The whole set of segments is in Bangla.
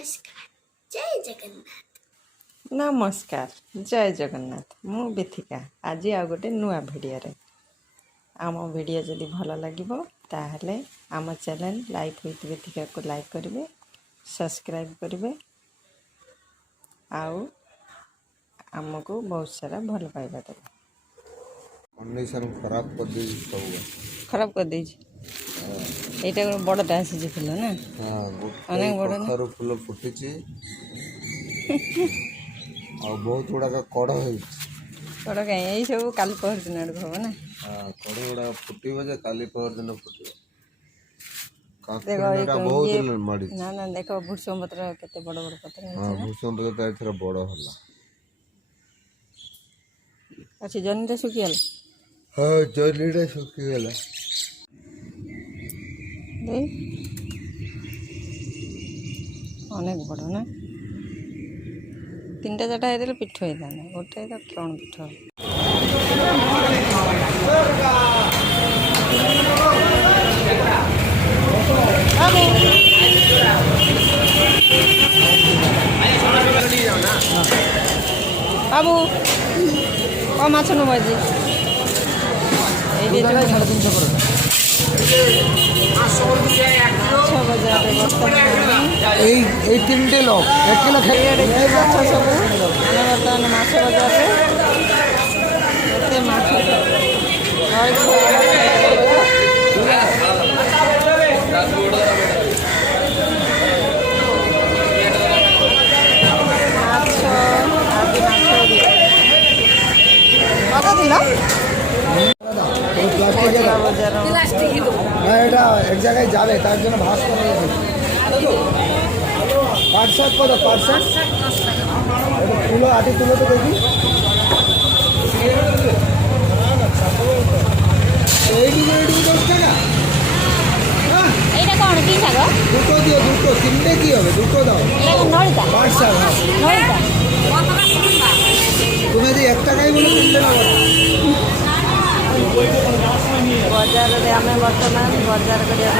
नमस्कार जय जगन्नाथ। नमस्कार जय जगन्नाथ। मु बिथिका आज आ गोटे नुआ भिडियो आम भिडियो जदि भल लगे ताहले आम चैनल लाइफ विथ बिथिका को लाइक करेंगे, सब्सक्राइब करेंगे, आउ आमको बहुत सारा भल पाइबा देवे। कंडीशन खराब कर दी खराब कर दी এইটা বড়টা আসিছে ফুল না? हाँ অনেক বড় না? कखारू फूल फुटी और बहुत गुड़ा कड़ हो ବଡ଼ କାହିଁ ଏଇ ସବୁ କାଲି ପହର ଦିନ ଆଡ଼କୁ ହବ ନା? कड़ गुड़ा फुटब जे काली पहर दिन फुट ଦେଖ बहुत दिन मड़ी ନା ନା ଦେଖ ଭୃଷଙ୍ଗ ପତ୍ର କେତେ ବଡ଼ ବଡ଼ ପତ୍ର हाँ भूषण तो एथर बड़ हला ଅଛି ଜହ୍ନିଟା ଶୁଖିଗଲା। हाँ जलीटा सुखी गला দেই অনেক বড় না? তিনটা চারটা হয়ে পিঠ হয়ে থাকে, গোটাই তো কেমন পিঠ হবে। বাবু ক মাছ নেব আজ? এই 350 করে এই তিনটে লোক 1 কিলো খেয়ে মাছ সবু ଆମେ ବର୍ତ୍ତମାନ ମାଛ ବଜାରରେ ଏତେ ମାଛ এক জায়গায় যাবে তার জন্য ভাস করে পাটশাক কত পাটশাক তুলো আটি তুলো তো দেখি এইদিকে 10 টাকা। এইটা কোন কি শাক? দুটো দিও দুটো তিনটে কি হবে দুটো দাও। এটা নড়িতা পাটশাক নড়িতা তুমি যদি 1 টাকাই বলে তিনটে নাও। ବଜାରରେ ଆମେ ବର୍ତ୍ତମାନ ବଜାର କରିବା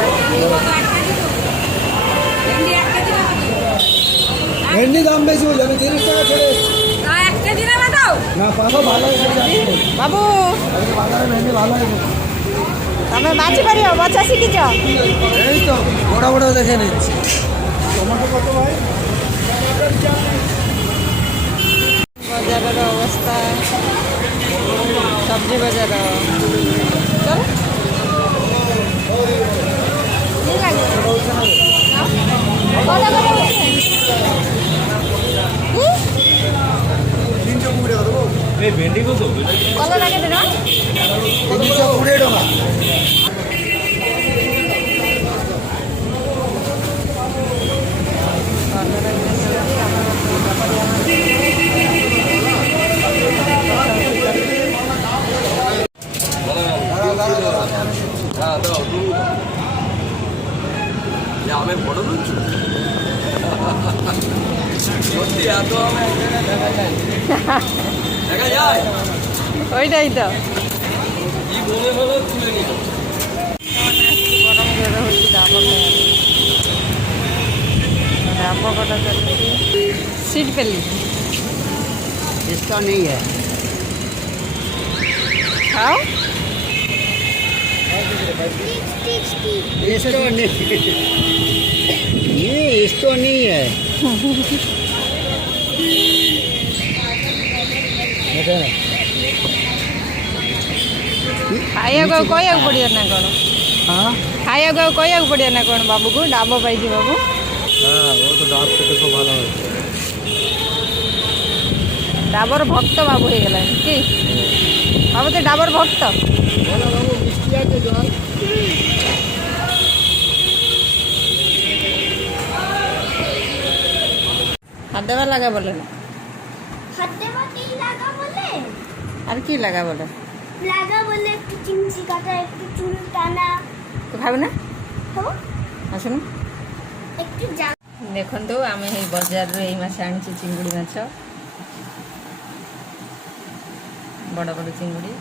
ভেন্ডি দাম বেশি বলে আমি 30 টাকা ছেড়ে না পাবো ভালো বাবু বাজারে ভেন্ডি ভালো হবে। ତମେ ବାଛି ପାରିବ? ବଛା ଶିଖିଛ? এই তো বড় বড় দেখে নিচ্ছি। টমেটো কত ভাই? ବଜାରର ଅବସ୍ଥା ସବଜି ବଜାର ভেন্ডি কত? 320 টাকা। ওইটাই তো গরম জোরে হচ্ছে ডাব ডাব কটা চালিয়েছি সিট পেলি इसका नहीं है খাও इसका नहीं ये इसको नहीं है ଖାଇବାକୁ ଆଉ କହିବାକୁ ପଡ଼ିବ ନା କ'ଣ? हाँ ଖାଇବାକୁ ଆଉ କହିବାକୁ ପଡ଼ିବ ନା କ'ଣ? ବାବୁକୁ ଡାବ ପାଇଛି ବାବୁ। हाँ वो तो डाब से देखो ভালো है ডাবর ভক্ত বাবু হয়ে গেলেন কি বাবু? তো ডাবর ভক্ত বাবু মিষ্টি আছে জল হাত দেওয়া লাগা বলে না? হাত দেওয়া কি লাগা বলে? আর কি লাগা বলে? লাগা বলে একটু চিমচি কাটা, একটু চুল টানা। তো খাবে না? খাবো আসুন একটু ଦେଖନ୍ତୁ ଆମେ ଏଇ ବଜାରରୁ ଏଇ ମାଛ ଆଣିଛୁ ଚିଙ୍ଗୁଡ଼ି ମାଛ, ବଡ଼ ବଡ଼ ଚିଙ୍ଗୁଡ଼ି।